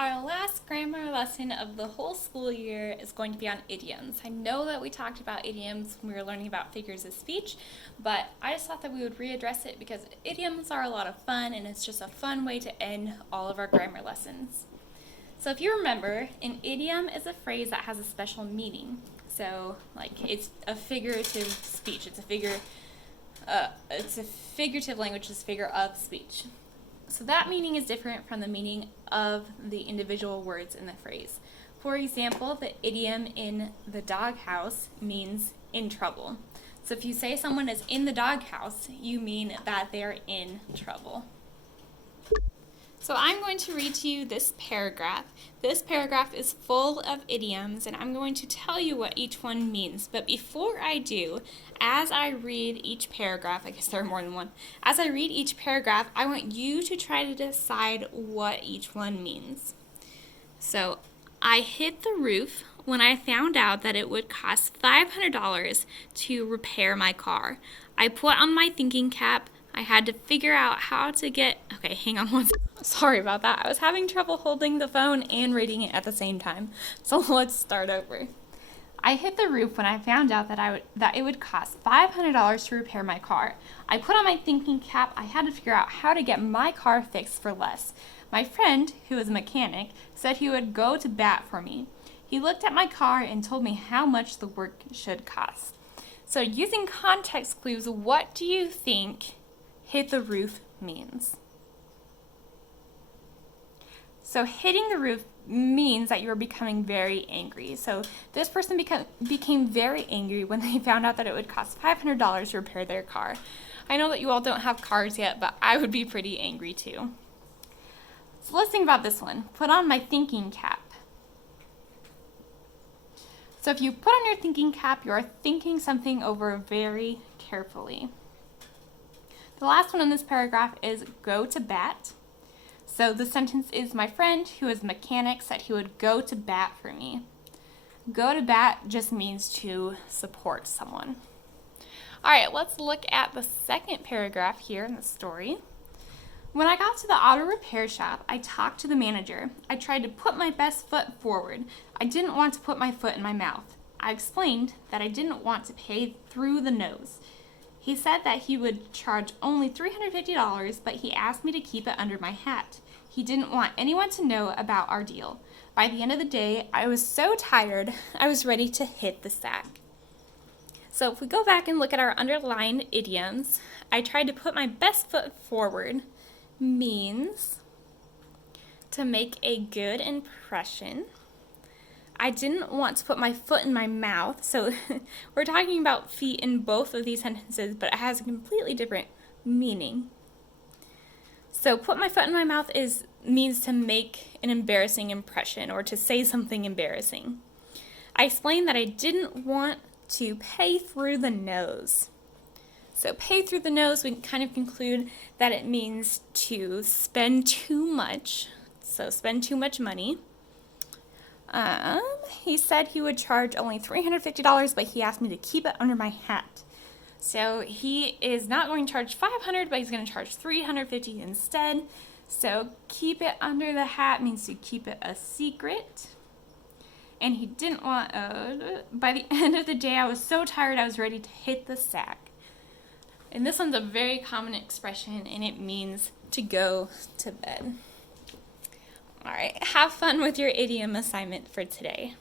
Our last grammar lesson of the whole school year is going to be on idioms. I know that we talked about idioms when we were learning about figures of speech, but I just thought that we would readdress it because idioms are a lot of fun and it's just a fun way to end all of our grammar lessons. So if you remember, an idiom is a phrase that has a special meaning. So it's a figurative speech. It's a figurative language, it's a figure of speech. So that meaning is different from the meaning of the individual words in the phrase. For example, the idiom in the doghouse means in trouble. So if you say someone is in the doghouse, you mean that they're in trouble. So I'm going to read to you this paragraph. This paragraph is full of idioms, and I'm going to tell you what each one means. But before I do, as I read each paragraph, I guess there are more than one, as I read each paragraph, I want you to try to decide what each one means. So, I hit the roof when I found out that it would cost $500 to repair my car. I put on my thinking cap. I had to figure out how to get... Okay, hang on one second. Sorry about that. I was having trouble holding the phone and reading it at the same time. So let's start over. I hit the roof when I found out that it would cost $500 to repair my car. I put on my thinking cap. I had to figure out how to get my car fixed for less. My friend, who is a mechanic, said he would go to bat for me. He looked at my car and told me how much the work should cost. So using context clues, what do you think hit the roof means? So hitting the roof means that you are becoming very angry. So this person became very angry when they found out that it would cost $500 to repair their car. I know that you all don't have cars yet, but I would be pretty angry too. So let's think about this one. Put on my thinking cap. So if you put on your thinking cap, you are thinking something over very carefully. The last one in this paragraph is go to bat. So the sentence is, my friend, who is a mechanic, said he would go to bat for me. Go to bat just means to support someone. All right, let's look at the second paragraph here in the story. When I got to the auto repair shop, I talked to the manager. I tried to put my best foot forward. I didn't want to put my foot in my mouth. I explained that I didn't want to pay through the nose. He said that he would charge only $350, but he asked me to keep it under my hat. He didn't want anyone to know about our deal. By the end of the day, I was so tired, I was ready to hit the sack. So if we go back and look at our underlined idioms, I tried to put my best foot forward means to make a good impression. I didn't want to put my foot in my mouth. So we're talking about feet in both of these sentences, but it has a completely different meaning. So put my foot in my mouth means to make an embarrassing impression or to say something embarrassing. I explained that I didn't want to pay through the nose. So pay through the nose, we can kind of conclude that it means to spend too much. So spend too much money. He said he would charge only $350, but he asked me to keep it under my hat. So he is not going to charge $500, but he's going to charge $350 instead. So keep it under the hat means to keep it a secret. And he didn't want, by the end of the day, I was so tired, I was ready to hit the sack. And this one's a very common expression, and it means to go to bed. All right, have fun with your idiom assignment for today.